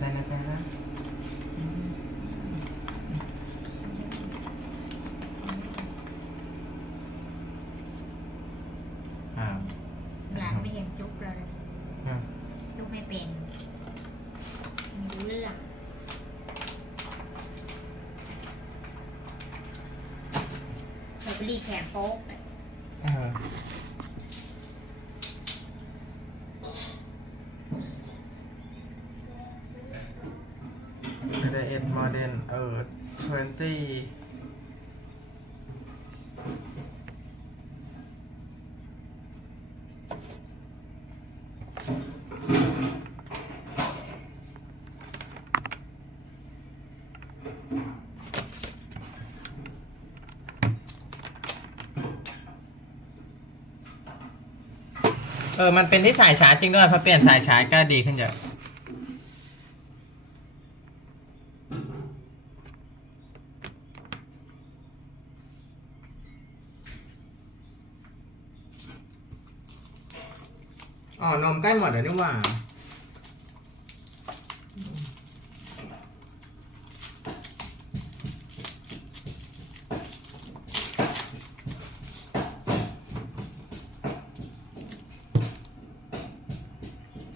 ใจนะใจนะหลังไม่เห็นจุกเลยจุกไม่เป็นไม่รู้เรื่องเราไปรีแขนโป๊กDiet modern 20มันเป็นที่สายชาร์จจริงด้วยพอเปลี่ยนสายชาร์จก็ดีขึ้นเยอะนมใกล้หมดแล้วนี่หว่า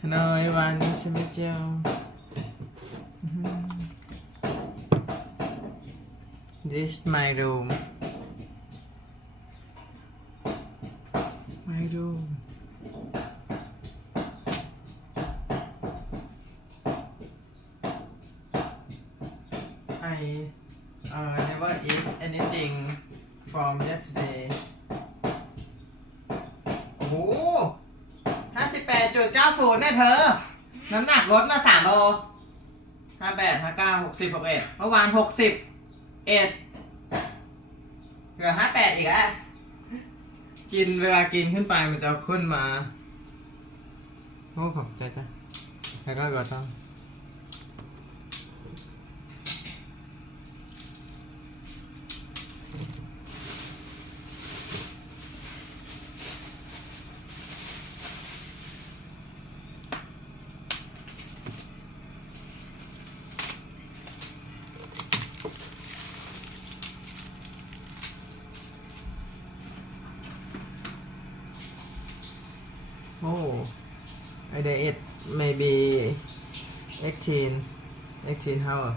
Hello everyone, nice to meet you. This is my room. My room. I never eat anything from yesterday. โอ้โห58.90เนี่ยเธอน้ำหนักลดมา3 โล58 59 60 61เมื่อวาน61เหลือ58อีกแล้วกินเวลากินขึ้นไปมันจะขึ้นมาโอ้ขอบใจจ้ะแล้วก็ต้อง Oh, I diet maybe 18 hours.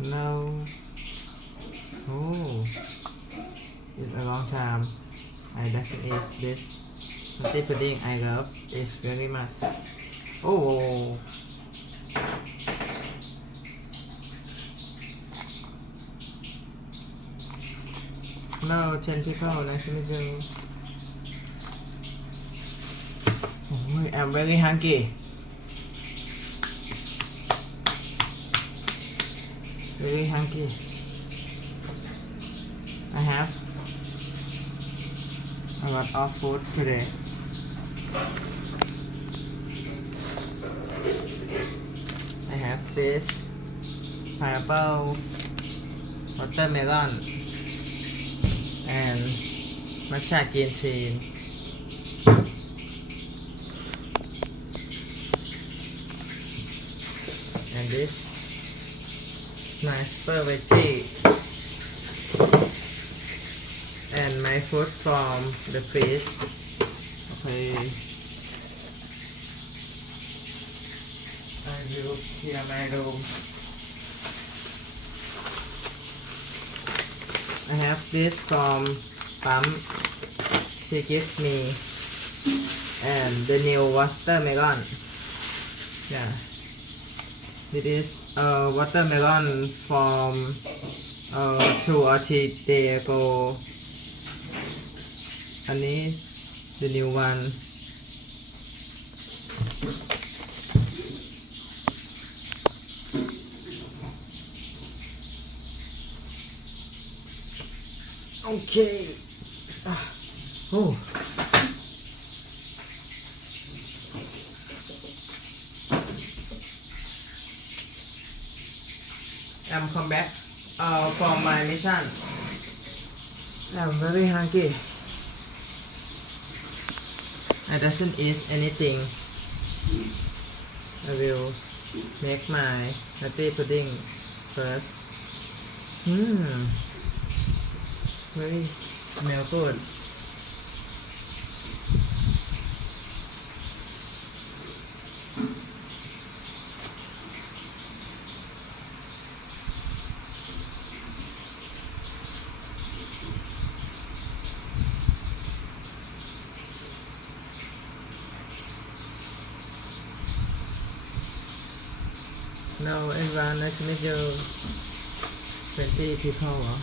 No. Oh, it's a long time. I doesn't eat this. The pudding I love is very much. Oh. No, 10 people. Nice to meet you. Oh, I'm very hungry. Very hungry. I have a lot of food today. I have this pineapple, watermelon, and matcha green tea. And this is my spaghetti. And my food from the fish. Okay. I will clear my room. I have this from Pump. She gives me. And the new watermelon. Yeah. It is a watermelon from 2 or 3 days ago. อันนี้ the new one okay oh I'm come back from my mission. I'm very hungry. I doesn't eat anything. I will make my nutty pudding first. Very smell good. No, everyone, nice to meet you. 20 people, huh?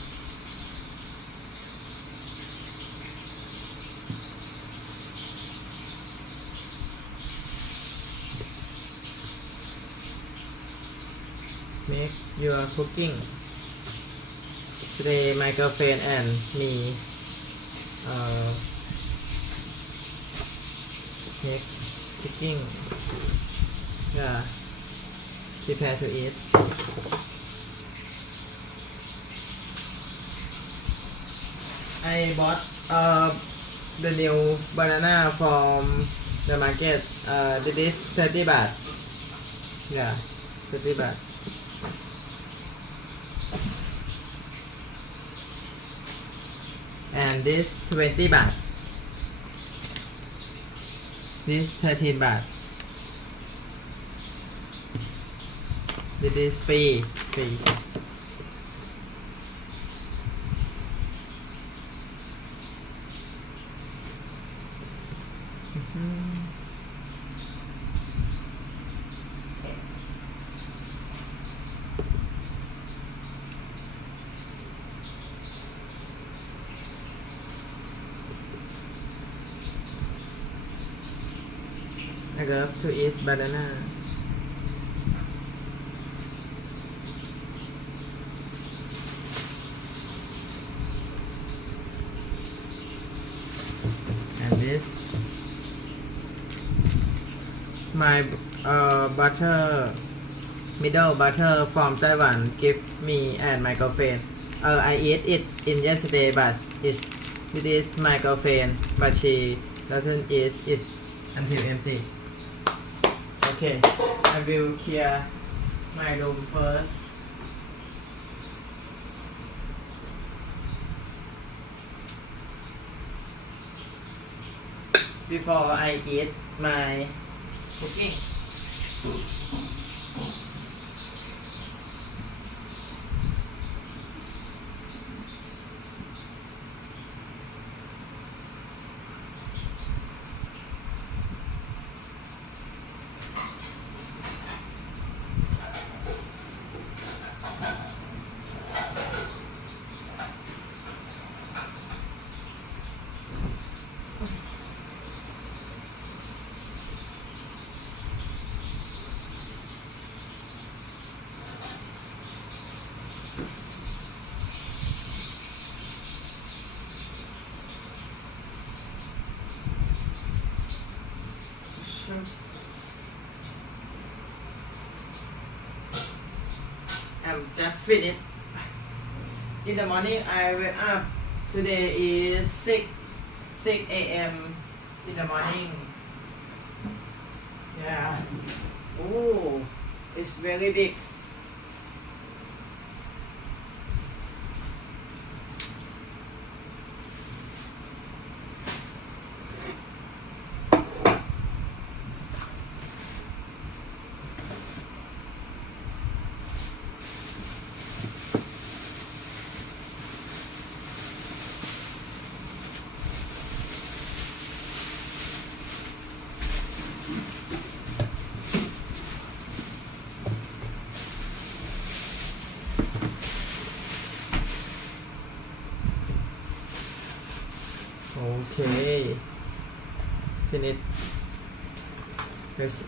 Make your cooking. Today, my girlfriend and me make cooking. Yeah. Prepare to eat. I bought the new banana from the market. This is 30 baht. Yeah, 30 baht. And this 20 baht. This 13 baht. This is free. I love to eat banana. And this, my butter, middle butter from Taiwan give me and my girlfriend. I eat it in yesterday, but it is my girlfriend, but she doesn't eat it until empty. Okay, I will clear my room first. Before I eat my cooking. I'm just finished. In the morning I wake up. Today is 6 a.m. in the morning. Yeah. Oh, it's very big. Okay, finish this.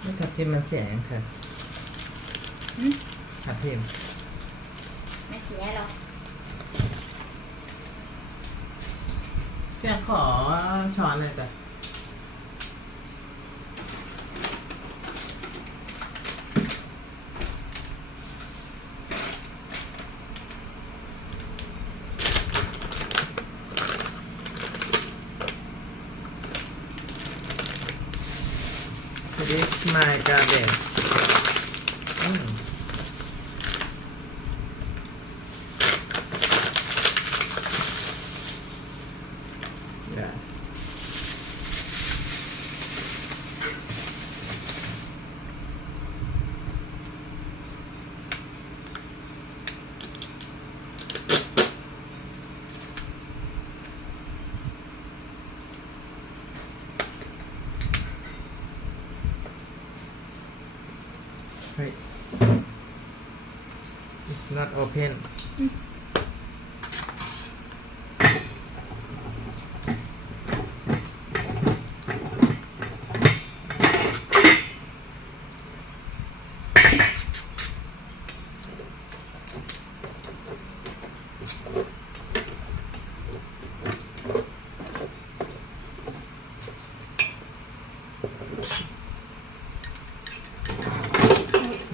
ไม่ทับทิมมันเสียงค่ะทับทิม ไม่เสียหรอก แค่ขอช้อนเลยจ้ะ This is my garbage. Yeah. Wait. It's not open.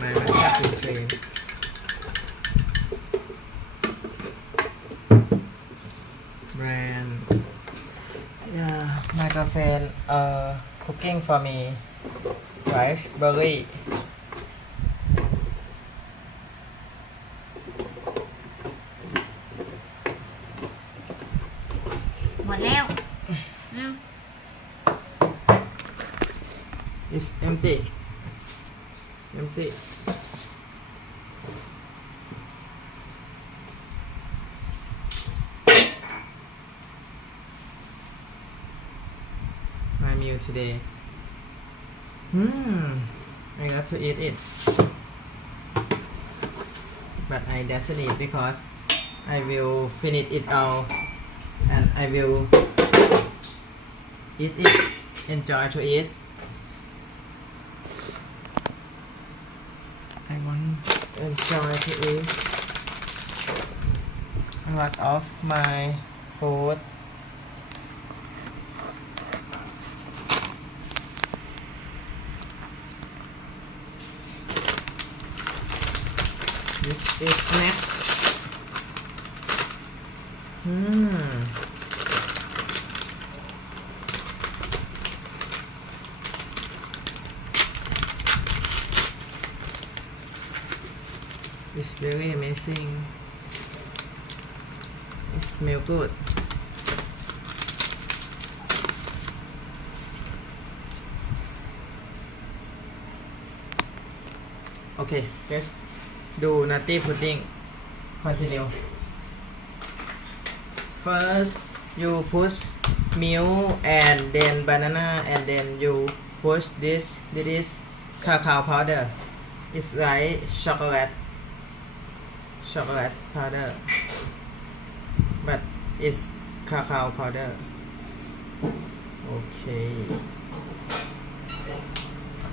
My tap is clean. Brand. Yeah, my girlfriend cooking for me rice berry. หมดแล้ว It's empty. Empty. My meal today. I got to eat it. But I doesn't eat because I will finish it all and I will eat it. Enjoy to eat. I want enjoy to eat a lot of my food. This is snack. It's very amazing. It smells good. Okay, let's do nutty pudding. Continue. First, you push milk and then banana and then you push this. This is cacao powder. It's like chocolate powder, but it's cacao powder. Okay,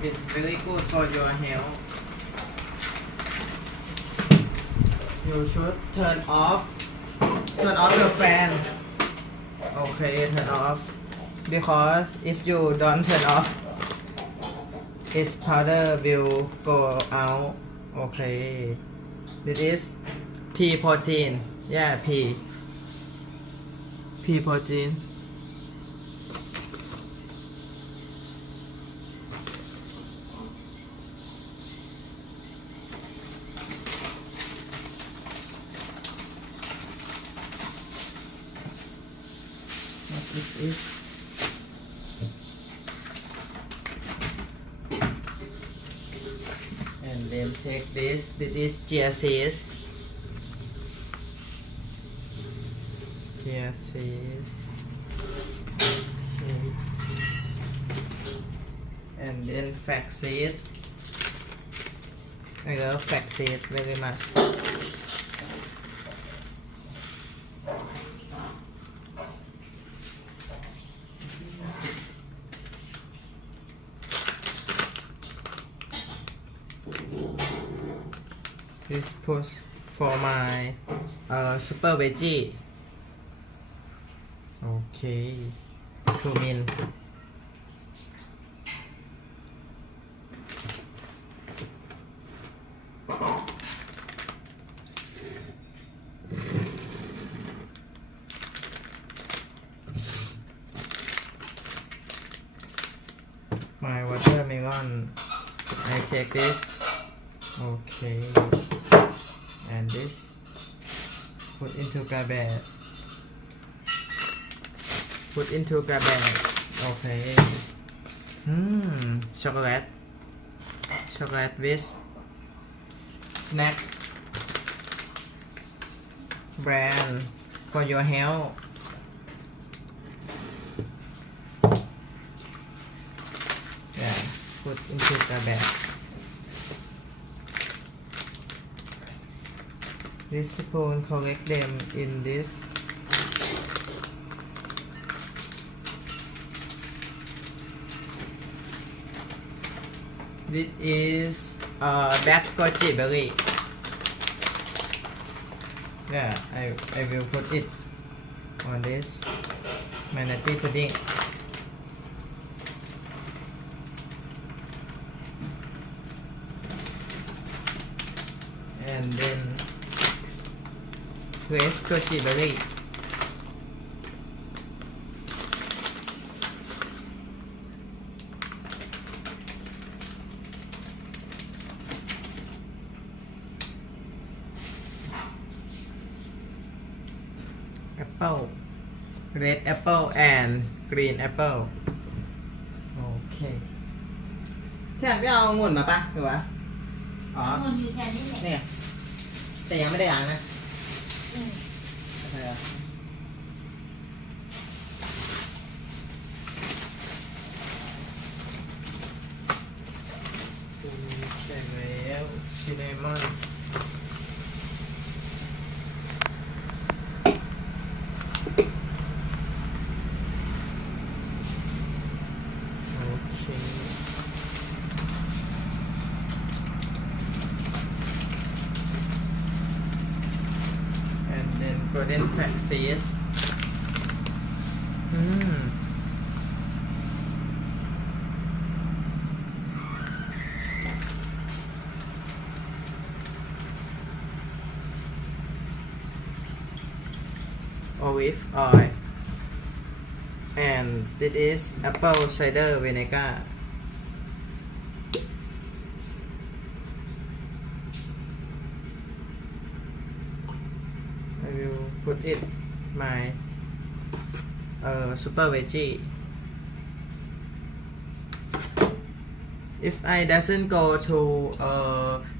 it's very good for your health. You should turn off the fan. Okay, turn off, because if you don't turn off, its powder will go out. Okay, this is pea protein. Yeah, pea protein. What is it? And then take this. This is chia seeds. Chia seeds. Okay. And then flax seed. I love flax seed very much. This push for my super veggie. Okay. Okay. Cumin. My watermelon. I take this. Okay. And this. Put into garbage. Put into garbage. Okay. Chocolate. Chocolate with snack. Brand for your health. Yeah, put into garbage. This spoon collect them in this. This is black goji berry. Yeah, I will put it on this manatee pudding. And then fresh goji berry. Apple, red apple and green apple. โอเคแทนไปเอาองุ่นมาปะหรือวะอ๋อ เอาเงินอยู่แค่นี้แหละ เนี่ยแต่ยังไม่ได้ล้างนะ อืม ใช่เหรอใช่แล้วชินนามอน and then golden fat seeds. Olive oil, and this is apple cider vinegar. I will put it my super veggie. If I doesn't go to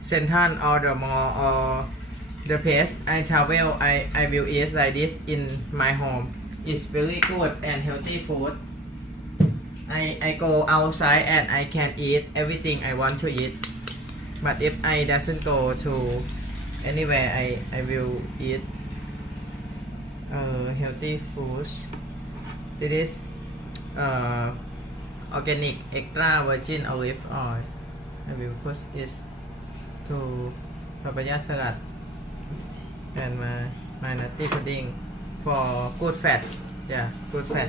Central or the mall or the place I travel, I will eat like this in my home. It's very good and healthy food. I go outside and I can eat everything I want to eat. But if I doesn't go to anywhere, I will eat healthy foods. This is organic extra virgin olive oil. I will put it to papaya salad and my nutty pudding for good fat. Yeah, good fat.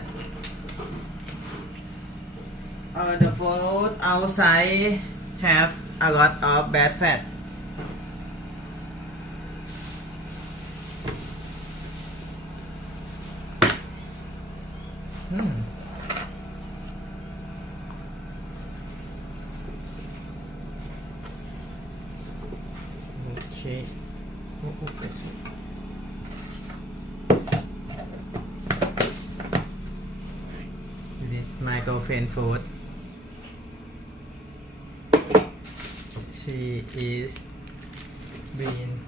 The food outside have a lot of bad fat. Okay. This is my girlfriend food. She is being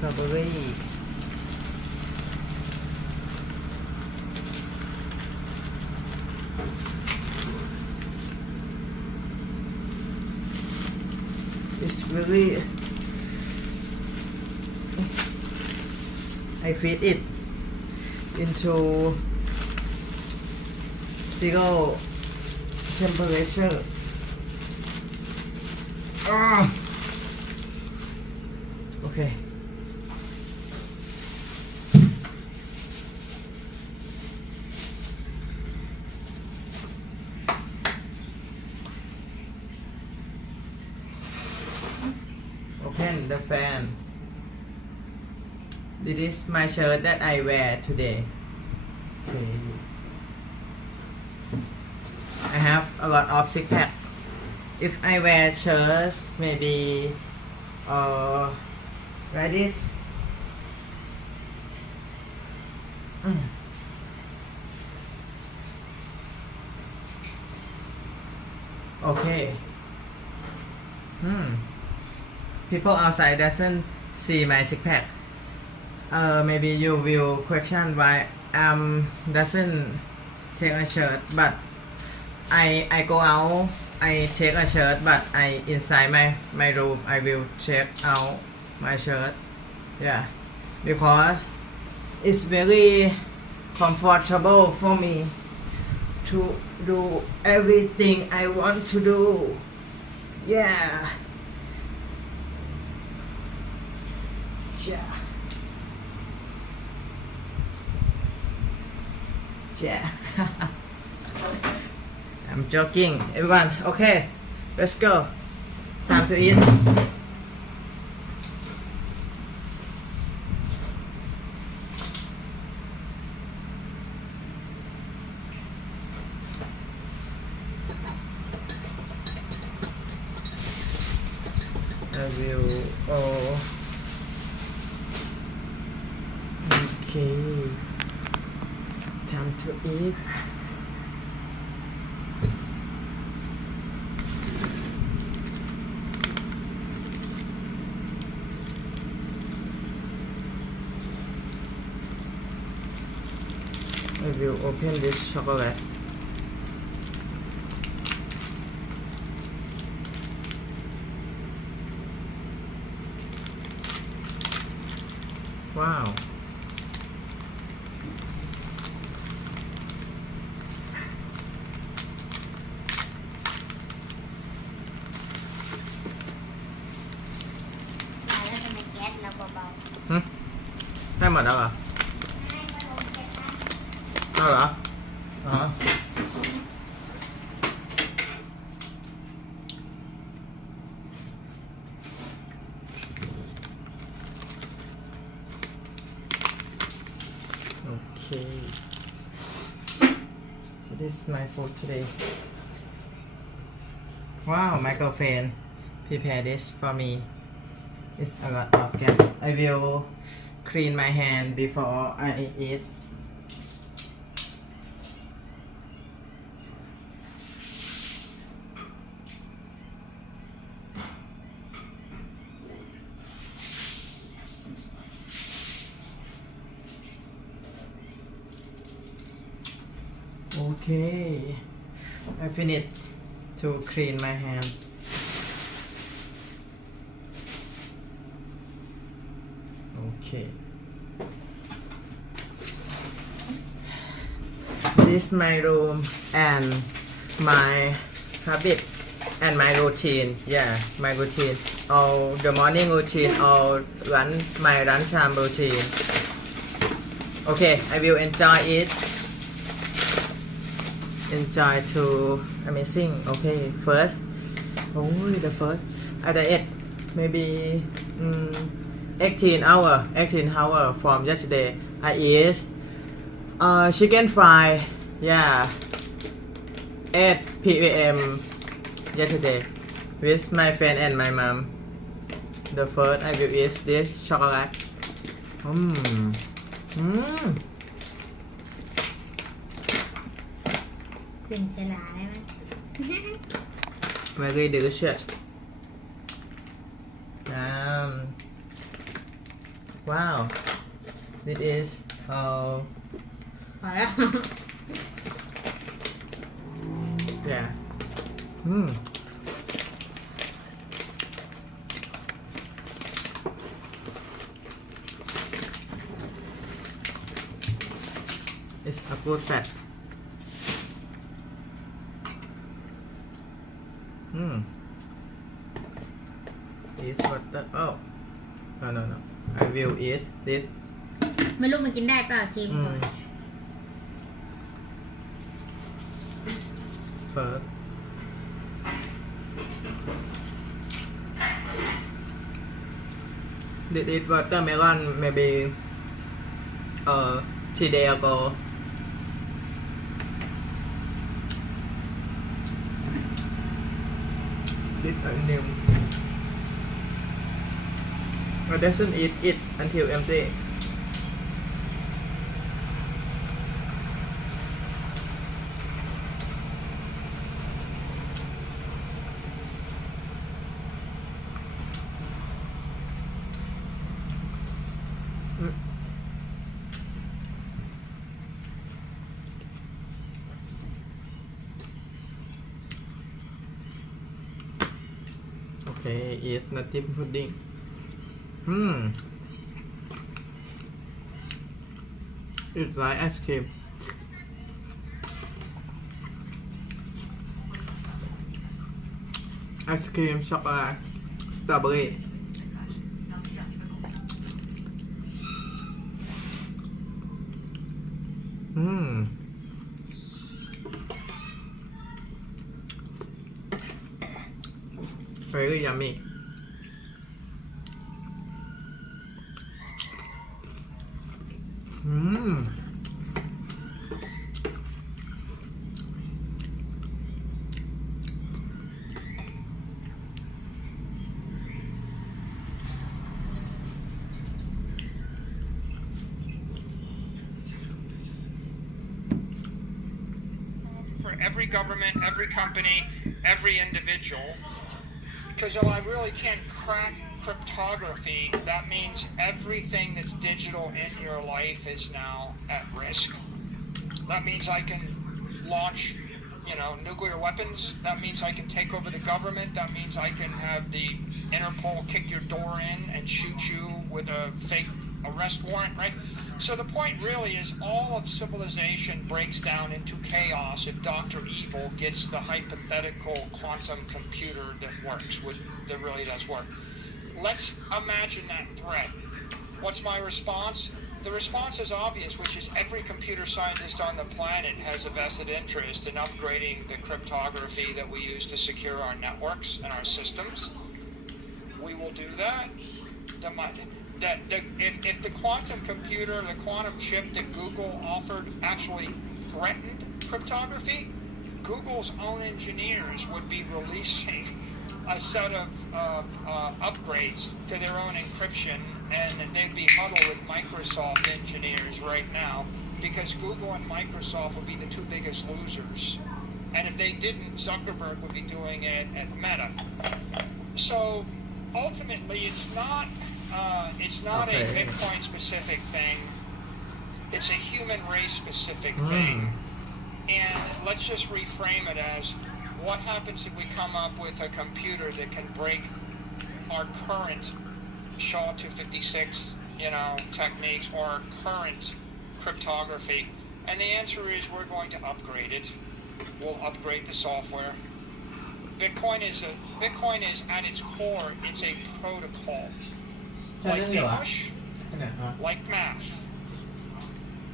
strawberry. It's really I feed it into zero temperature. Okay. Open the fan. This is my shirt that I wear today. Okay. I have a lot of six pack. If I wear shirts, maybe like this. Okay. People outside doesn't see my six pack. Maybe you will question why doesn't take a shirt, but I go out, I take a shirt, but I inside my room I will check out my shirt. Yeah, because it's very comfortable for me to do everything I want to do. Yeah. Yeah. Yeah. I'm joking, everyone. Okay, let's go. Time to eat. I will. Okay. Time to eat. I will open this chocolate. Wow. Thấy mệt đâu à? Đâu hả? Okay. This is my food today. Wow, Michael Fan prepare this for me. It's a lot of gas. I will clean my hand before I eat. Okay, I finished to clean my hand. Okay. This is my room and my habit and my routine. Yeah, my routine. All the morning routine, all my lunchtime routine. Okay, I will enjoy it. Enjoy to amazing. Okay, first. Oh, the first. I diet maybe 18 hour from yesterday. I eat chicken fry. Yeah, 8 p.m. yesterday with my friend and my mom. The first I will eat this chocolate. Very delicious. Wow, this is yeah. It's a good fat. Eat water. Oh, no. I will eat this. ไม่รู้มันกินได้เปล่าชิมก่อน First. Did eat watermelon maybe 3 days ago. This new. I doesn't eat it until empty. Okay, eat nutty pudding. It's like ice cream. Ice cream chocolate strawberry. Very yummy. For every government, every company, every individual, because I really can't crack cryptography, that means everything that's digital in your life is now at risk. That means I can launch, nuclear weapons. That means I can take over the government. That means I can have the Interpol kick your door in and shoot you with a fake arrest warrant, right? So the point really is all of civilization breaks down into chaos if Dr. Evil gets the hypothetical quantum computer that works, that really does work. Let's imagine that threat. What's my response? The response is obvious, which is every computer scientist on the planet has a vested interest in upgrading the cryptography that we use to secure our networks and our systems. We will do that. If the quantum computer, the quantum chip that Google offered actually threatened cryptography, Google's own engineers would be releasing a set of upgrades to their own encryption, and they'd be huddled with Microsoft engineers right now, because Google and Microsoft would be the two biggest losers. And if they didn't, Zuckerberg would be doing it at Meta. So ultimately, it's not a Bitcoin specific thing. It's a human race specific thing. And let's just reframe it as, what happens if we come up with a computer that can break our current SHA-256, techniques, or our current cryptography? And the answer is we're going to upgrade it. We'll upgrade the software. Bitcoin is at its core, it's a protocol. Like English, like math.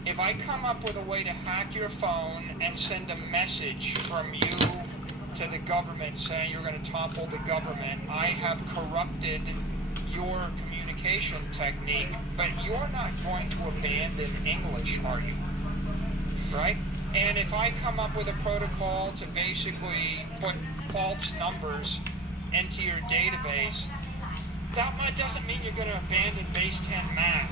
If I come up with a way to hack your phone and send a message from you to the government saying you're going to topple the government, I have corrupted your communication technique, but you're not going to abandon English, are you? Right? And if I come up with a protocol to basically put false numbers into your database, that doesn't mean you're going to abandon base 10 math.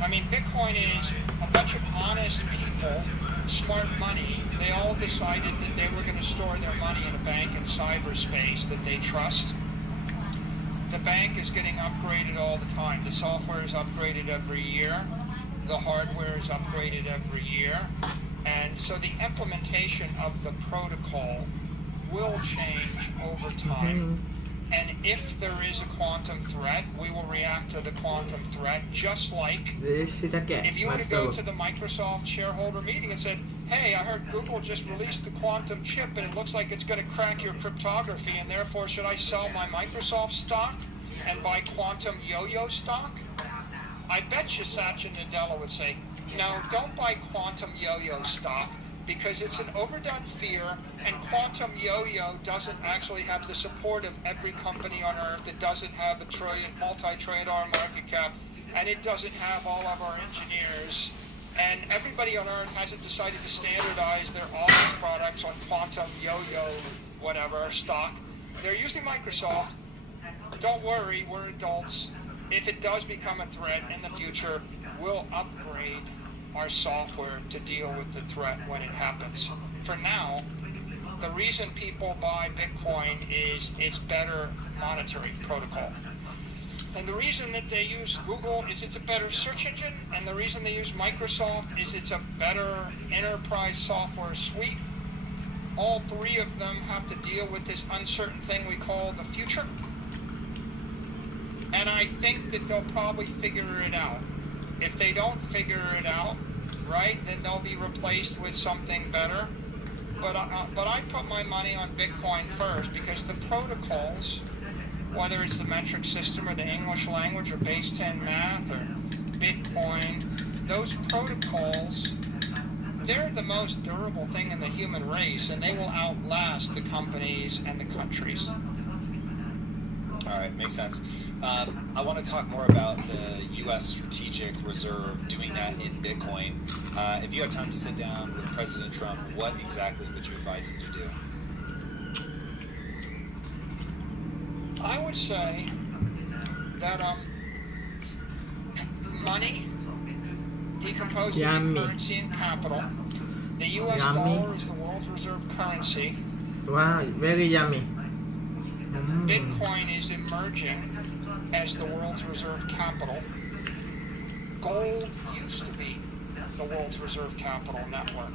I mean, Bitcoin is a bunch of honest people, smart money. They all decided that they were going to store their money in a bank in cyberspace that they trust. The bank is getting upgraded all the time. The software is upgraded every year. The hardware is upgraded every year. And so the implementation of the protocol will change over time. And if there is a quantum threat, we will react to the quantum threat, just like if you were to go to the Microsoft shareholder meeting and said, hey, I heard Google just released the quantum chip and it looks like it's going to crack your cryptography, and therefore should I sell my Microsoft stock and buy quantum yo-yo stock? I bet you Satya Nadella would say, no, don't buy quantum yo-yo stock, because it's an overdone fear, and quantum yo-yo doesn't actually have the support of every company on earth. It doesn't have a multi-trillion dollar market cap, and it doesn't have all of our engineers. And everybody on earth hasn't decided to standardize their office products on quantum yo-yo whatever stock. They're using Microsoft. Don't worry, we're adults. If it does become a threat in the future, we'll upgrade our software to deal with the threat when it happens. For now, the reason people buy Bitcoin is it's better monetary protocol. And the reason that they use Google is it's a better search engine, and the reason they use Microsoft is it's a better enterprise software suite. All three of them have to deal with this uncertain thing we call the future. And I think that they'll probably figure it out. If they don't figure it out, right, then they'll be replaced with something better. But I put my money on Bitcoin first, because the protocols, whether it's the metric system or the English language or base 10 math or Bitcoin, those protocols, they're the most durable thing in the human race, and they will outlast the companies and the countries. All right, makes sense. I want to talk more about the U.S. Strategic Reserve doing that in Bitcoin. If you have time to sit down with President Trump, what exactly would you advise him to do? I would say that money decomposes into currency and capital. The U.S. dollar is the world's reserve currency. Wow, very yummy. Bitcoin is emerging as the world's reserve capital. Gold used to be the world's reserve capital network.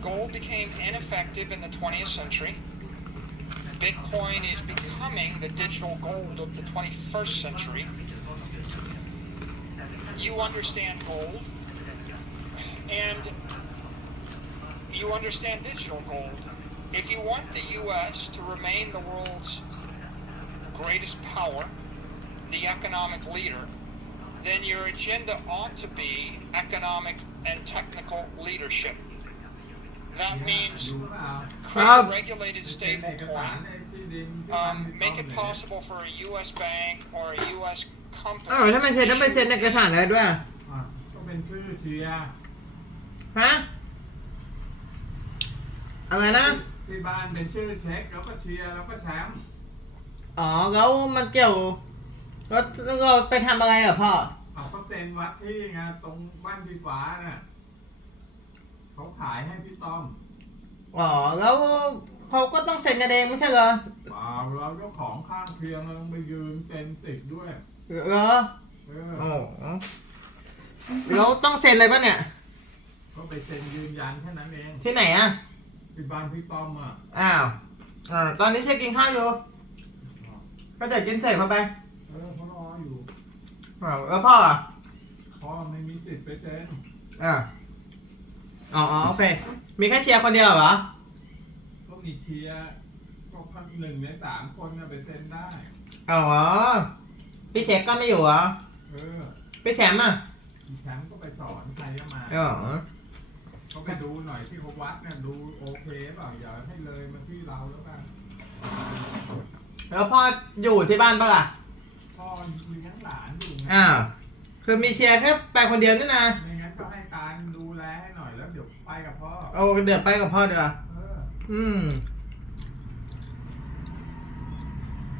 Gold became ineffective in the 20th century. Bitcoin is becoming the digital gold of the 21st century. You understand gold, and you understand digital gold. If you want the U.S. to remain the world's greatest power, the economic leader, then your agenda ought to be economic and technical leadership. That means create a regulated stablecoin, make it possible for a U.S. bank or a U.S. company. ถ้าไม่เซ็นต้องไปเซ็นในเอกสารอะไรด้วย ก็เป็นชื่อเชียร์ ฮะอะไรนะ ที่บ้านเป็นชื่อเช็คแล้วก็เชียร์แล้วก็แชมป์ อ๋อแล้วมันเกี่ยวก็ไปทำอะไรอ่ะพ่อ เขาเซ็นวัดที่ไงตรงบ้านพี่ฟ้าน่ะเขาขายให้พี่ต้อม อ๋อแล้วเขาก็ต้องเซ็นกันเองไม่ใช่เหรอ เปล่าเราเจ้าของข้างเคียงเราต้องไปยืนเซ็นติดด้วย เหรอโอ้แล้วต้องเซ็นอะไรป่ะเนี่ย ก็ไปเซ็นยืนยันแค่นั้นเอง ที่ไหนอ่ะ ที่บ้านพี่ต้อมอ่ะ อ้าวตอนนี้เช็คกินข้าวอยู่ก็จะกินเสร็จมาไป เขารออยู่ แล้วพ่ออ่ะ พ่อไม่มีสิทธิ์ไปเซ็น อ๋อโอเคมีแค่เชียร์คนเดียวเหรอ ก็มีเชียร์ก็1 ใน 3 คนไปเซ็นได้ อ๋อพี่เช็คก็ไม่อยู่เหรอพี่แชมป์อ่ะ แชมป์ก็ไปสอนใครก็มา เขาไปดูหน่อยที่เขาวัดเนี่ยดูโอเคเปล่าอย่าให้เลยมาที่เราแล้วกัน แล้วพ่ออยู่ที่บ้านปะล่ะ พ่อมีทั้งหลานอยู่ คือมีเชียร์แค่ไปคนเดียวนี่นะ ไม่งั้นก็ให้การดูแลให้หน่อยแล้วเดี๋ยวไปกับพ่อ โอ้เดี๋ยวไปกับพ่อดีกว่า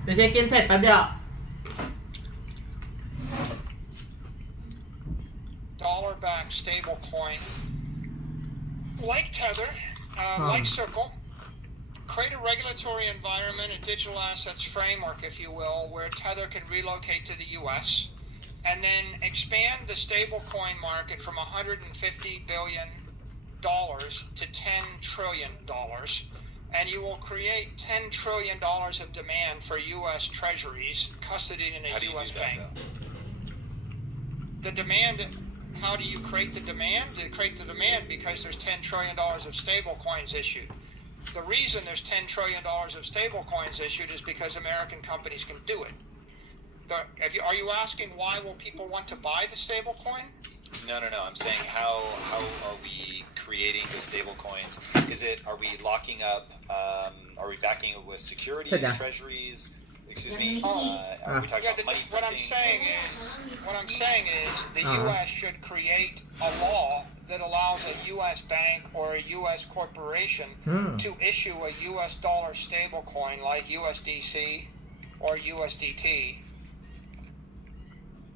เดี๋ยวเช็คกินเสร็จแป๊บเดียว Dollar-backed stablecoin, like Tether, like Circle, create a regulatory environment, a digital assets framework, if you will, where Tether can relocate to the U.S. and then expand the stablecoin market from $150 billion to $10 trillion, and you will create $10 trillion of demand for U.S. treasuries custodied in a U.S. bank. The demand, how do you create the demand? You create the demand because there's $10 trillion of stable coins issued. The reason there's $10 trillion of stable coins issued is because American companies can do it. Are you asking why will people want to buy the stable coin? No. I'm saying how are we creating the stable coins? Are we locking up? Are we backing it with securities, treasuries? Excuse me. Are we talking about money printing? What I'm saying is the U.S. should create a law that allows a U.S. bank or a U.S. corporation to issue a U.S. dollar stable coin like USDC or USDT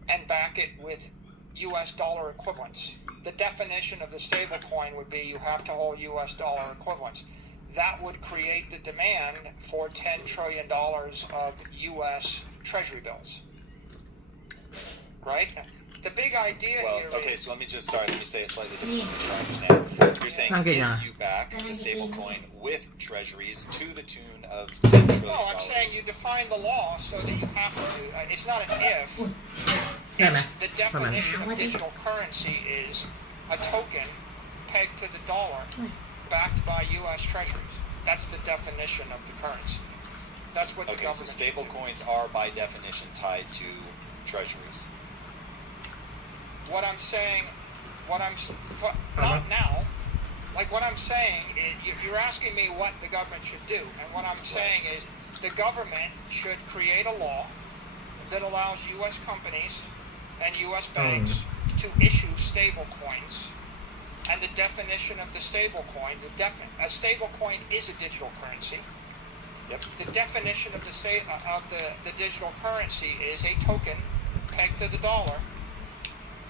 and back it with U.S. dollar equivalents. The definition of the stable coin would be you have to hold U.S. dollar equivalents. That would create the demand for $10 trillion of U.S. Treasury bills. Right? The big idea here okay, is... so let me say it slightly differently so I understand. You're saying if you back the stable coin with treasuries to the tune of $10 trillion. No, I'm saying you define the law so that you have to do... it's not an if. It's the definition of digital currency is a token pegged to the dollar backed by U.S. treasuries. That's the definition of the currency. That's what the government... so stable coins are by definition tied to treasuries. What I'm saying, not now, like what I'm saying is, you're asking me what the government should do, and what I'm saying is the government should create a law that allows U.S. companies and U.S. banks to issue stable coins, and the definition of the stable coin, a stable coin is a digital currency. Yep. The definition of the digital currency is a token pegged to the dollar,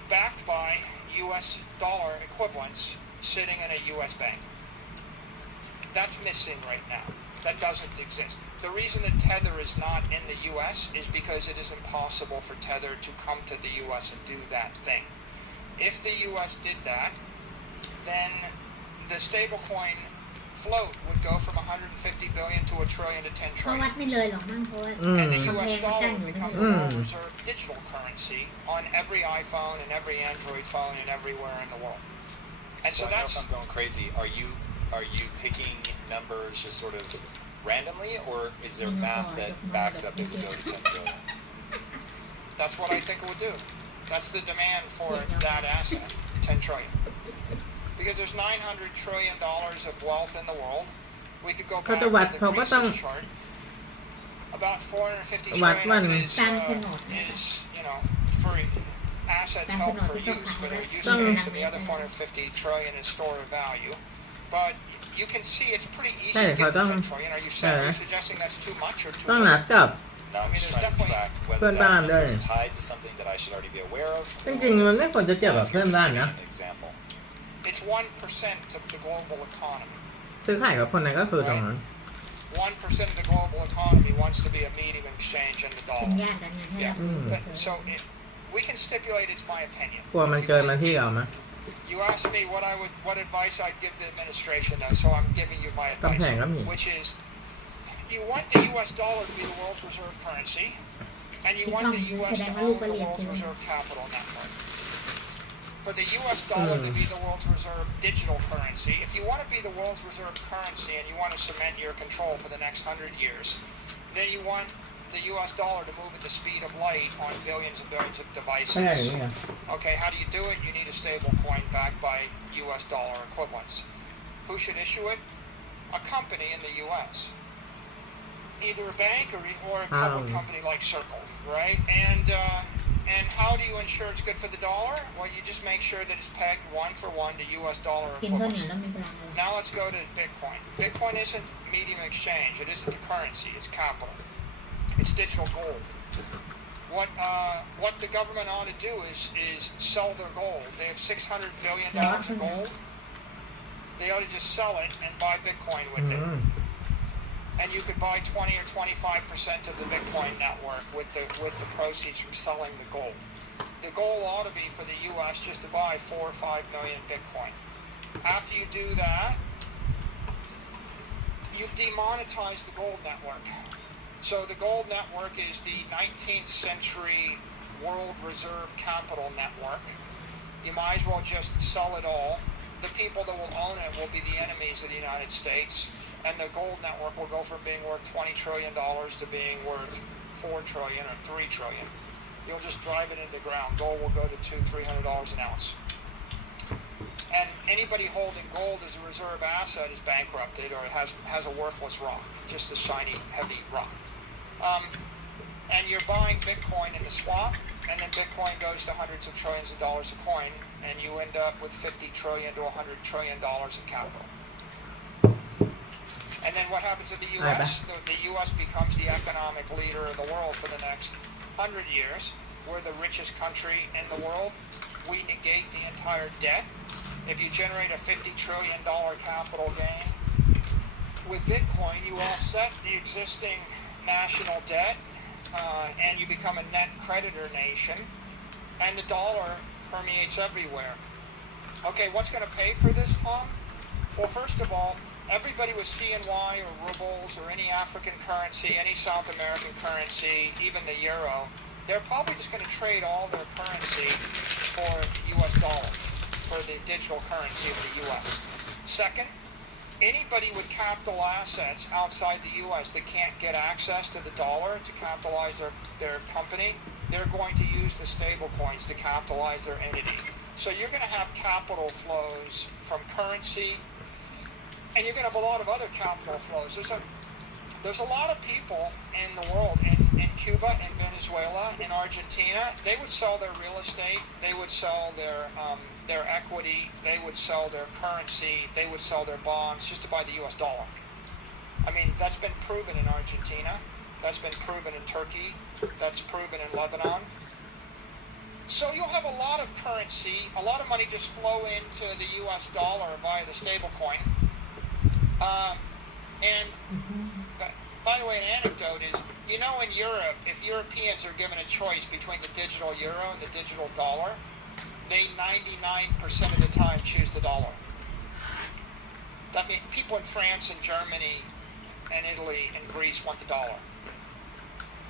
backed by U.S. dollar equivalents sitting in a U.S. bank. That's missing right now. That doesn't exist. The reason that Tether is not in the U.S. is because it is impossible for Tether to come to the U.S. and do that thing. If the U.S. did that, then the stablecoin float would go from 150 billion to a trillion to 10 trillion. And the U.S. dollar would become the world reserve digital currency on every iPhone and every Android phone and everywhere in the world. And so I know if I'm going crazy, are you picking numbers just sort of randomly, or is there math that backs up it would go to 10 trillion? That's what I think it would do. That's the demand for that asset, 10 trillion. Because there's $900 trillion of wealth in the world. We could go back to the Croesus chart. About 450 trillion is free assets held for use for their use case, and the other 450 trillion is store of value. But you can see it's pretty easy to get to 10 trillion. Are you suggesting that's too much or too little? No, I'm just trying to track whether that number is tied to something that I should already be aware of. จริงๆมันไม่ควรจะเกี่ยวกับเพื่อนบ้านนะ Example. It's 1% of the global economy. ซื้อขายกับคนนั้นก็คือตรงนั้น 1% of the global economy wants to be a medium exchange in the dollar. Yeah. So we can stipulate it's my opinion. กลัวมันเกินมาที่เราไหม You asked me what advice I'd give the administration, though, so I'm giving you my advice, which is you want the U.S. dollar to be the world's reserve currency, and you want the U.S. to own the world's reserve capital network. For the U.S. dollar to be the world's reserve digital currency, if you want to be the world's reserve currency and you want to cement your control for the next 100 years, then you want the U.S. dollar to move at the speed of light on billions and billions of devices. Okay, how do you do it? You need a stable coin backed by U.S. dollar equivalents. Who should issue it? A company in the U.S. Either a bank or a public company like Circle, right? And how do you ensure it's good for the dollar? Well, you just make sure that it's pegged 1-for-1 to U.S. dollar equivalents. Now let's go to Bitcoin. Bitcoin isn't medium exchange. It isn't the currency. It's capital. It's digital gold. What the government ought to do is sell their gold. They have $600 billion of gold. They ought to just sell it and buy Bitcoin with it. And you could buy 20 or 25% of the Bitcoin network with the proceeds from selling the gold. The goal ought to be for the U.S. just to buy 4 or 5 million Bitcoin. After you do that, you've demonetized the gold network. So the gold network is the 19th century world reserve capital network. You might as well just sell it all. The people that will own it will be the enemies of the United States, and the gold network will go from being worth $20 trillion to being worth $4 trillion or $3 trillion. You'll just drive it into the ground. Gold will go to $200-300 an ounce. And anybody holding gold as a reserve asset is bankrupted or has a worthless rock, just a shiny, heavy rock. And you're buying Bitcoin in the swap, and then Bitcoin goes to hundreds of trillions of dollars a coin, and you end up with $50 trillion to $100 trillion in capital. And then what happens in the U.S.? The U.S. becomes the economic leader of the world for the next 100 years. We're the richest country in the world. We negate the entire debt. If you generate a $50 trillion capital gain with Bitcoin, you offset the existing national debt, and you become a net creditor nation, and the dollar permeates everywhere. Okay, what's going to pay for this, Tom? Well, first of all, everybody with CNY or rubles or any African currency, any South American currency, even the euro, they're probably just going to trade all their currency for U.S. dollars, for the digital currency of the U.S. Second, anybody with capital assets outside the U.S. that can't get access to the dollar to capitalize their company, they're going to use the stablecoins to capitalize their entity. So you're going to have capital flows from currency, and you're going to have a lot of other capital flows. There's a lot of people in the world, in Cuba, in Venezuela, in Argentina, they would sell their real estate, they would sell their equity, they would sell their currency, they would sell their bonds just to buy the U.S. dollar. I mean, that's been proven in Argentina, that's been proven in Turkey, that's proven in Lebanon. So you'll have a lot of currency, a lot of money just flow into the U.S. dollar via the stablecoin. By the way, an anecdote is, you know, in Europe, if Europeans are given a choice between the digital euro and the digital dollar, they 99% of the time choose the dollar. That means people in France and Germany and Italy and Greece want the dollar.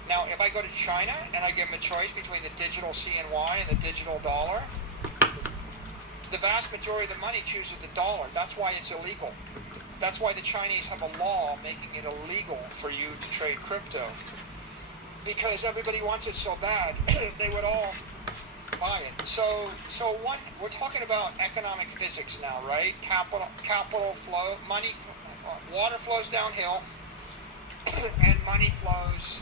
Now, if I go to China and I give them a choice between the digital CNY and the digital dollar, the vast majority of the money chooses the dollar. That's why it's illegal. That's why the Chinese have a law making it illegal for you to trade crypto. Because everybody wants it so bad, they would all buy it. So we're talking about economic physics now, right? Capital flow, money, water flows downhill, and money flows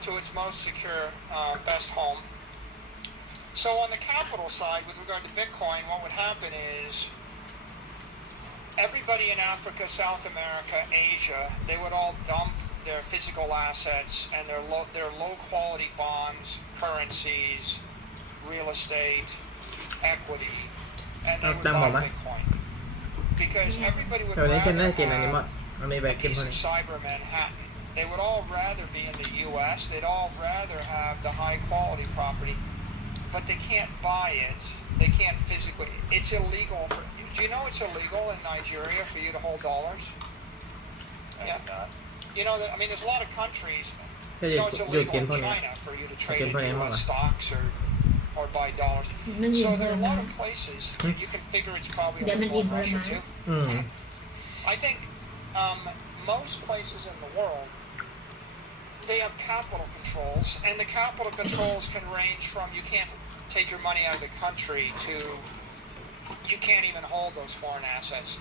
to its most secure, best home. So on the capital side, with regard to Bitcoin, what would happen is everybody in Africa, South America, Asia, they would all dump their physical assets and their low quality bonds, currencies, real estate, equity, and they would buy Bitcoin. Because everybody would rather have a piece of cyber Manhattan. They would all rather be in the U.S. They'd all rather have the high quality property, but they can't buy it. They can't physically. It's illegal for. Do you know it's illegal in Nigeria for you to hold dollars? Yeah. You know that. I mean, there's a lot of countries. You know, it's illegal in China for you to trade in U.S. stocks or buy dollars. So there are a lot of places you can figure it's probably illegal in Russia too. I think most places in the world, they have capital controls, and the capital controls can range from you can't take your money out of the country to you can't even hold those foreign assets.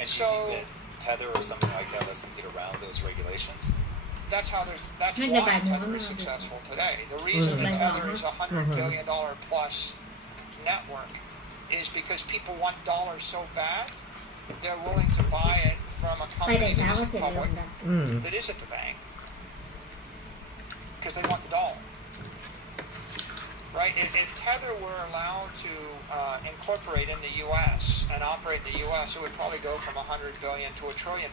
And so, do you think that Tether or something like that lets them get around those regulations? That's why Tether is successful today. The reason that Tether is a $100 billion plus network is because people want dollars so bad, they're willing to buy it from a company that isn't public, that isn't the bank, because they want the dollar. Right? If Tether were allowed to incorporate in the U.S. and operate in the U.S., it would probably go from $100 billion to $1 trillion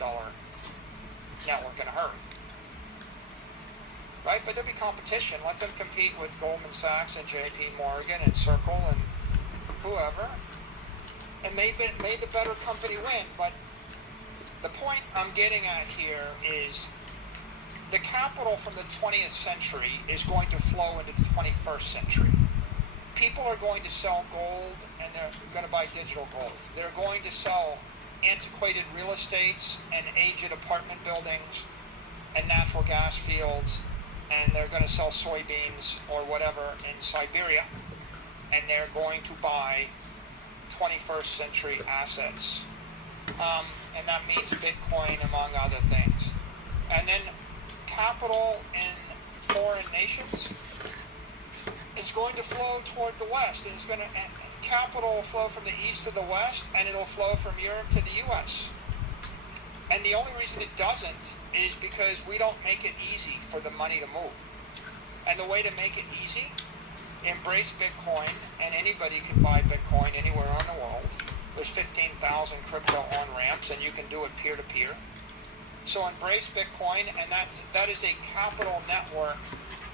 network in a hurry. Right? But there'd be competition. Let them compete with Goldman Sachs and J.P. Morgan and Circle and whoever, and may the better company win. But The point I'm getting at here is the capital from the 20th century is going to flow into the 21st century. People are going to sell gold and they're going to buy digital gold. They're going to sell antiquated real estates and aged apartment buildings and natural gas fields, and they're going to sell soybeans or whatever in Siberia, and they're going to buy 21st century assets. And that means Bitcoin, among other things. And then capital in foreign nations is going to flow toward the West, and it's going to capital will flow from the East to the West, and it'll flow from Europe to the U.S. And the only reason it doesn't is because we don't make it easy for the money to move. And the way to make it easy, embrace Bitcoin, and anybody can buy Bitcoin anywhere on the world. There's 15,000 crypto on-ramps, and you can do it peer-to-peer. So embrace Bitcoin, and that is a capital network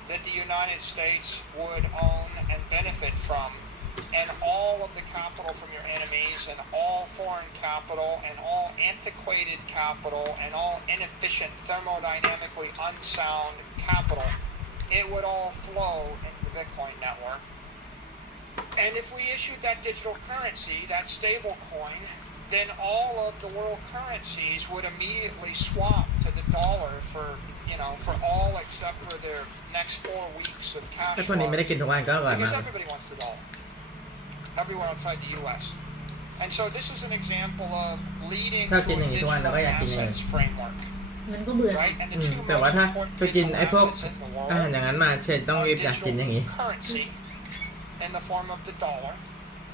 that the United States would own and benefit from. And all of the capital from your enemies, and all foreign capital, and all antiquated capital, and all inefficient, thermodynamically unsound capital, it would all flow into the Bitcoin network. And if we issued that digital currency, that stablecoin, then all of the world currencies would immediately swap to the dollar for all except for their next 4 weeks of cash ถ้าคนนี้ไม่ได้กินทุกวันก็อร่อย because มาก everybody wants the dollar. Everywhere outside the U.S. And so this is an example of leading to a digital assets framework. มันก็เบื่อ Right? And the two แต่ว่าถ้า most important ไปกิน digital ไอ้พวก assets in the อาหาร world อย่างนั้นมาเช่นต้อง are รีบอยากกินอย่างนี้ digital currency in the form of the dollar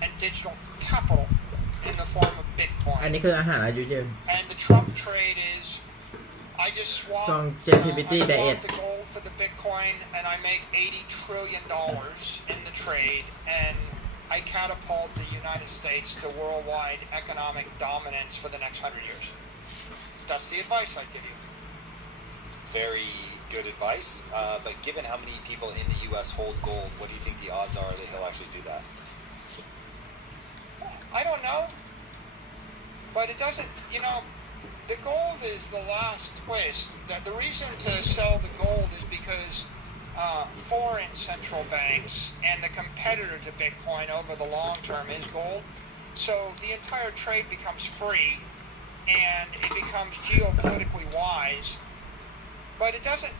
and digital capital in the form of อัน Bitcoin. นี้คืออาหารอายุยืน And the Trump trade is I just swap Longevity diet. the gold for the Bitcoin, and I make $80 trillion in the trade, and I catapult the United States to worldwide economic dominance for the next 100 years. That's the advice I give you. Very good advice. But given how many people in the U.S. hold gold, what do you think the odds are that he'll actually do that? I don't know, but it doesn't, the gold is the last twist. That the reason to sell the gold is because foreign central banks and the competitor to Bitcoin over the long term is gold. So the entire trade becomes free and it becomes geopolitically wise. But it doesn't,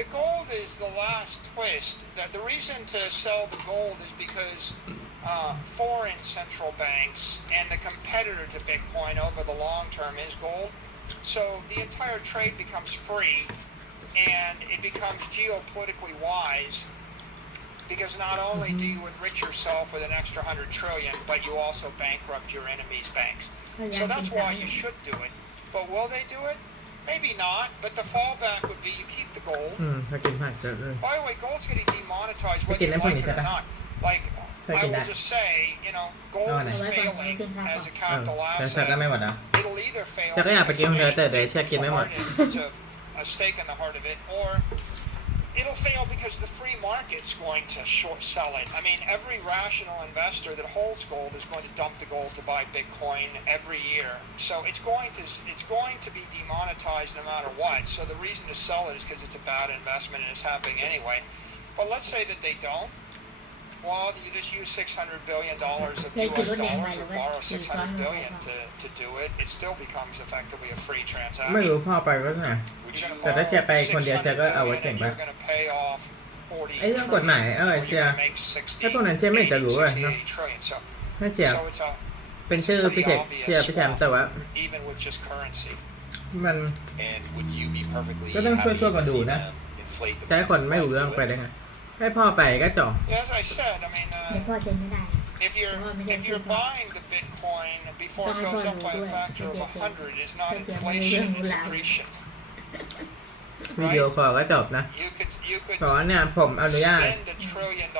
the gold is the last twist. That the reason to sell the gold is because foreign central banks and the competitor to Bitcoin over the long term is gold. So the entire trade becomes free and it becomes geopolitically wise because not only do you enrich yourself with an extra 100 trillion, but you also bankrupt your enemy's banks. So that's why you should do it. But will they do it? Maybe not, but the fallback would be you keep the gold. ถ้ากินผักจะ By the way, gold's getting demonetized whether Again, you I'm like it or putting it not. Like, I will just say, gold is failing as a capital แต่เธอก็ไม่ asset. หมดอ่ะ It'll either fail เธอก็อยากไปกินของเธอ because แต่เดี๋ยวเธอกินไม่หมด it's a stake in the heart of it, or it'll fail because the free market's going to short sell it. I mean, every rational investor that holds gold is going to dump the gold to buy Bitcoin every year. So it's going to be demonetized no matter what. So the reason to sell it is because it's a bad investment and it's happening anyway. But let's say that they don't. Well, you just use $600 billion of US dollars or borrow $600 billion to do it. It still becomes effectively a free ไม่ transaction. รู้พ่อไปก็ไง You're gonna แต่ถ้า borrow แค่ไปคนเดียวเธอก็เอาไว้ $600 เก่ง billion ไป and you're gonna pay off 40 ไอ้เรื่องกฎหมาย trillion, or you're เชีย gonna make 60, ถ้าพวกนั้นเชื่อไม่จะรู้อะ 80, เนาะ 80 trillion. So ถ้าเชีย it's a เป็นชื่อพิเศษเชียร์พี่แชมป์แต่ว่า even with just currency. มัน And would you be perfectly ก็ต้อง happy ช่วยๆ to กันดู see นะ them inflate the แต่ให้คน price ไม่รู้เรื่อง of ไป it? ได้ไงให้พ่อไปก็จบ Yeah, as I said, I mean, เดี๋ยวพ่อเซ็นไม่ได้ if you're buying the Bitcoin before it goes up by a factor of 100, it's not inflation, it's accretion. วิดีโอคอลก็จบนะ You could ขอเนี่ยผมอนุญาต spend $1 trillion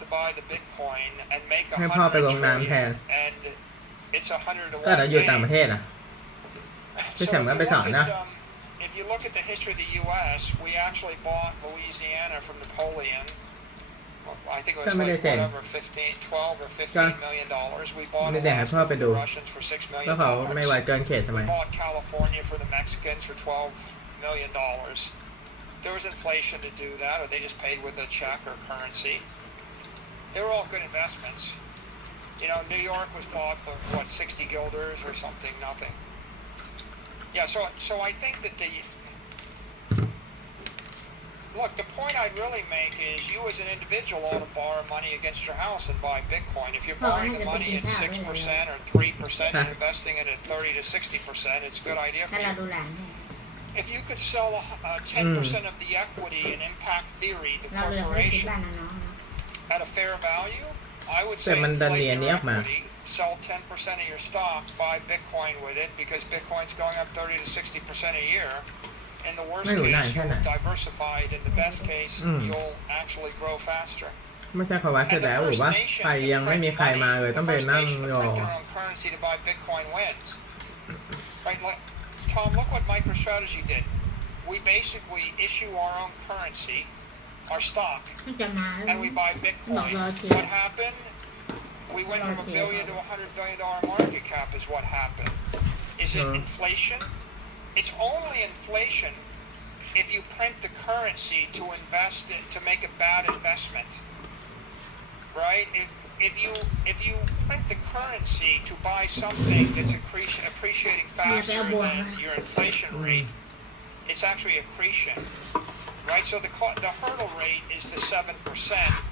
to buy the Bitcoin and make ให้พ่อไป $100 ลงนามแทน trillion, and it's 100 to ก็เราอยู่ 1 ต่างประเท gain. ศอ่ะ So Cái thằng đó phải chọn đó. if you look at the history of the U.S., we actually bought Louisiana from Napoleon I think it ก็ was ไม่ได้ like เซ็น whatever, 12 or 15 million dollars. We bought ไม่ได้ให้พ่อ Alaska ไป from ดู the Russians for 6 ก็ million เขาไม่ไว้ dollars. เกินเขตทำไม We bought California for the Mexicans for 12 million dollars. There was inflation to do that, or they just paid with a check or currency. They were all good investments. You know, New York was bought for what, 60 guilders or something, nothing. Yeah, so I think that look, the point I'd really make is you as an individual ought to borrow money against your house and buy Bitcoin. If you're borrowing the money at 6% or 3% and investing it at 30 to 60%, it's a good idea ถ้า for เรา you. ดูหลังเนี่ย If you could sell 10% of the equity in Impact Theory, the เราเหลือไว้ที่ corporation, บ้านน้องๆ at a fair value, I would แต่ say มันดัน inflate เนียน your นี้ออกมา equity, sell 10% of your stock, buy Bitcoin with it, because Bitcoin's going up 30 to 60% a year. In the worst ไม่รู้ case, นานแค่ไหน you'll diversify it. In the best case, อืม you'll actually grow faster. ไม่ใช่เขาไว้เสร็จ And the แล้วหรือ first ว่า nation ใคร to ยังไม่ print มีใครมา money, เลย the ต้องไป first นั่ง nation to รอ print their own currency to buy Bitcoin wins. Right? Like, Tom, look what MicroStrategy did. We basically issue our own currency, our stock, มันจะมาแล้ว and we buy บอก Bitcoin. รอเทีย What happened? We went from $1 billion to $100 billion market cap is what happened. Is it inflation? It's only inflation if you print the currency to invest it, to make a bad investment. Right? If you print the currency to buy something that's appreciating faster than your inflation rate, it's actually accretion. Right? So the hurdle rate is the 7%.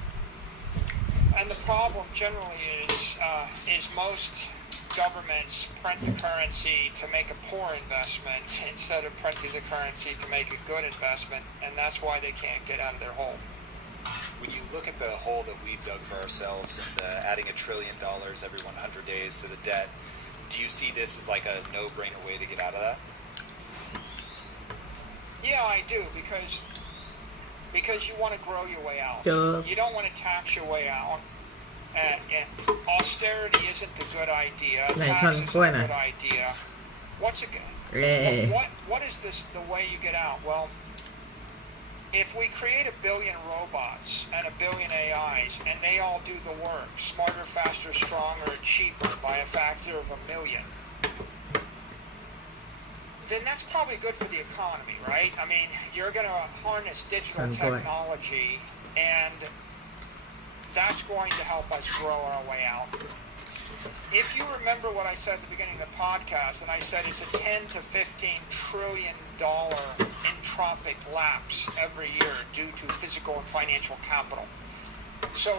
And the problem generally is most governments print the currency to make a poor investment instead of printing the currency to make a good investment, and that's why they can't get out of their hole. When you look at the hole that we've dug for ourselves and adding $1 trillion every 100 days to the debt, do you see this as like a no-brainer way to get out of that? Yeah, I do, because you want to grow your way out. Duh. You don't want to tax your way out. And austerity isn't a good idea. Này, Tax Thân, isn't cô ơi a này. good idea. What's a Ê. what is this the way you get out? Well, if we create 1 billion robots and 1 billion AIs and they all do the work, smarter, faster, stronger, cheaper by a factor of 1 million, then that's probably good for the economy, right? I mean, you're going to harness digital Thân, cô ơi. technology, and that's going to help us grow our way out. If you remember what I said at the beginning of the podcast, and I said it's a 10 to 15 trillion dollar entropic lapse every year due to physical and financial capital. So,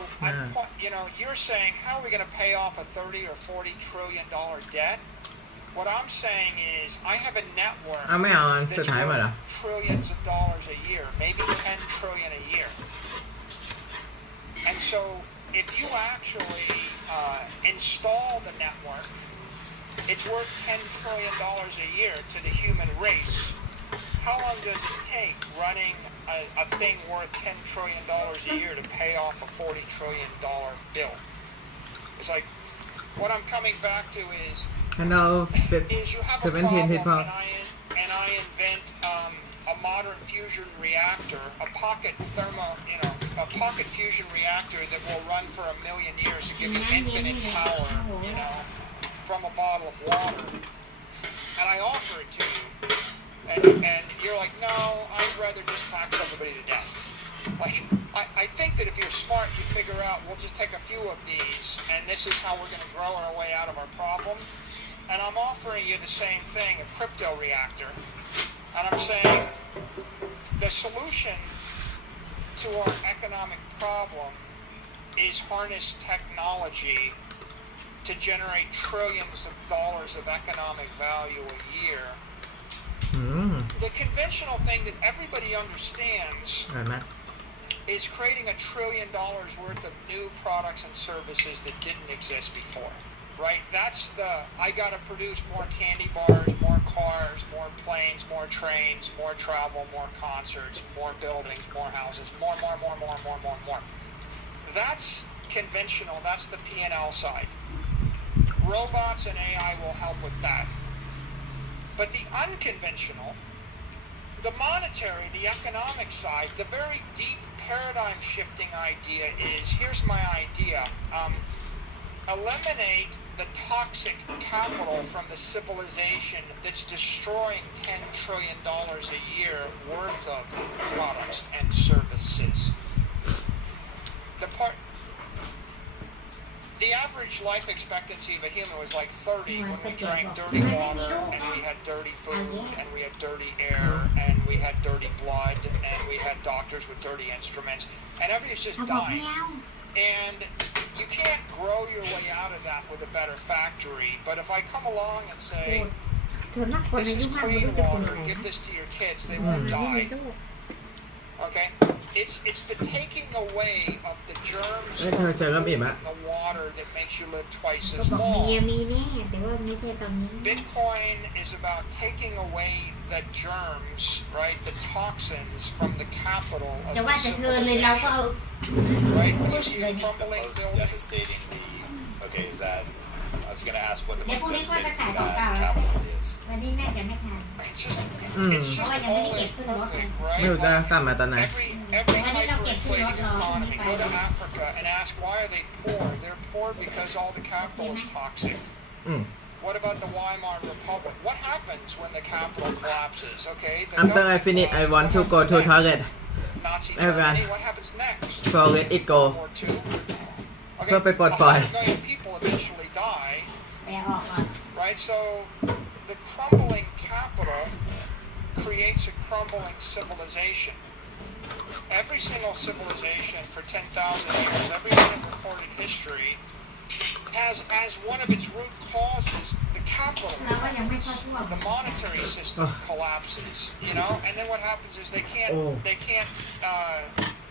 you're saying, how are we going to pay off a 30 or 40 trillion dollar debt? What I'm saying is, I have a network เอาไม่เอาอันสุด that's ท้ายมาเหรอ worth trillions of dollars a year, maybe 10 trillion a year. And so, if you actually install the network, it's worth $10 trillion a year to the human race. How long does it take running a thing worth $10 trillion a year to pay off a $40 trillion bill? It's like, what I'm coming back to is, Hello you have a 17 problem people and I invent a modern fusion reactor, a pocket fusion reactor that will run for 1 million years to give you infinite power, from a bottle of water. And I offer it to you. And you're like, no, I'd rather just tax everybody to death. Like, I think that if you're smart, you figure out, we'll just take a few of these, and this is how we're going to grow our way out of our problem. And I'm offering you the same thing, a crypto reactor. And I'm saying the solution to our economic problem is harness technology to generate trillions of dollars of economic value a year. The conventional thing that everybody understands อ่านไหม is creating $1 trillion worth of new products and services that didn't exist before. Right? That's I gotta produce more candy bars, more cars, more planes, more trains, more travel, more concerts, more buildings, more houses, more. That's conventional, that's the P&L side. Robots and AI will help with that. But the unconventional the monetary, the economic side, the very deep paradigm shifting idea is, here's my idea, eliminate the toxic capital from the civilization that's destroying $10 trillion a year worth of products and services. The average life expectancy of a human was like 30 when we drank dirty water, and we had dirty food, and we had dirty air, and we had dirty blood, and we had doctors with dirty instruments, and everybody's just เอาบอกไม่ dying. เอา And you can't grow your way out of that with a better factory. But if I come along and โกร say, ธส่วนมากคน this อายุ is มากไม่ clean รู้จะเป็นอะ water, ไร give this to your kids, they ไม่ won't มี die. ลูก Okay? It's the taking away of the germs เอ้ยเธอเจอกับอิ่มอะ in the water that makes you live twice ก็ as บอกมี long. มีแน่แต่ว่าไม่ใช่ตอนนี้ Bitcoin is about taking away the germs, right? The toxins from the capital of จะ the ว่าแต่เธอเลยเราก็เอา civilization, right? When you see What the is the crumbling most building, devastating okay, is that I was going to ask what the Yeah, most police want to devastating cut that off our- capital is. วันนี้แม่จะไม่ทาน it's just, Mm. it's just Oh, I all can make it put off imperfect, then. right? ไม่รู้จะ Like, กลับมาตอนไหน Every Why did I get too hyperinflated long? economy, go to Fine. Africa and ask why are they poor? They're poor because all the capital is toxic. อืม What about the Weimar Republic? What happens when the capital collapses? Okay, the After I government finish I collapses. want to What go to happens toilet next? Nazi Everyone. Germany, what happens next? so let it go World War II? เพื่อไปปลดปล่อย 100 million people eventually die, ไปออกก่อน right? So the crumbling capital creates a crumbling civilization. Every single civilization for 10,000 years, every one in recorded history, has as one of its root causes the capital. เราก็ยังไม่ค่อยทั่ว The monetary system collapses, you know, and then what happens is they can't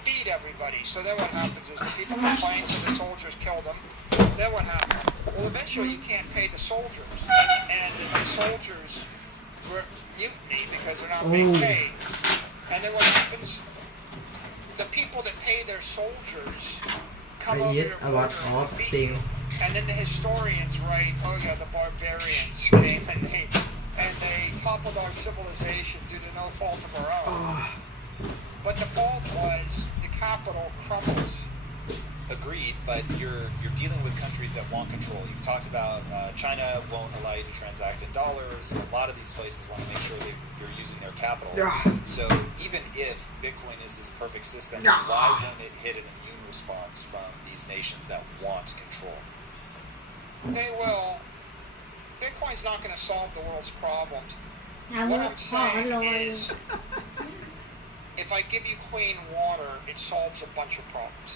feed everybody. So then what happens is the people complain, so the soldiers kill them. Then what happens? Well, eventually you can't pay the soldiers, and the soldiers mutiny because they're not being paid. And then what happens? The people that pay their soldiers come I over eat your a lot border and of defeat things. you. And then the historians write, oh yeah, the barbarians came and they toppled our civilization due to no fault of our own. But the fault was the capital crumbles. Agreed, but you're dealing with countries that want control. You've talked about China won't allow you to transact in dollars. A lot of these places want to make sure that you're using their capital. So even if Bitcoin is this perfect system, why won't it hit an immune response from these nations that want control? They will. Bitcoin's not going to solve the world's problems. เอา What เมื่อ I'm พ่อก็ saying โรย is, if I give you clean water, it solves a bunch of problems.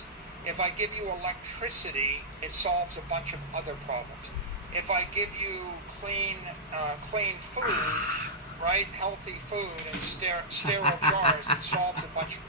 If I give you electricity, it solves a bunch of other problems. If I give you clean food, right, healthy food and sterile jars, it solves a bunch of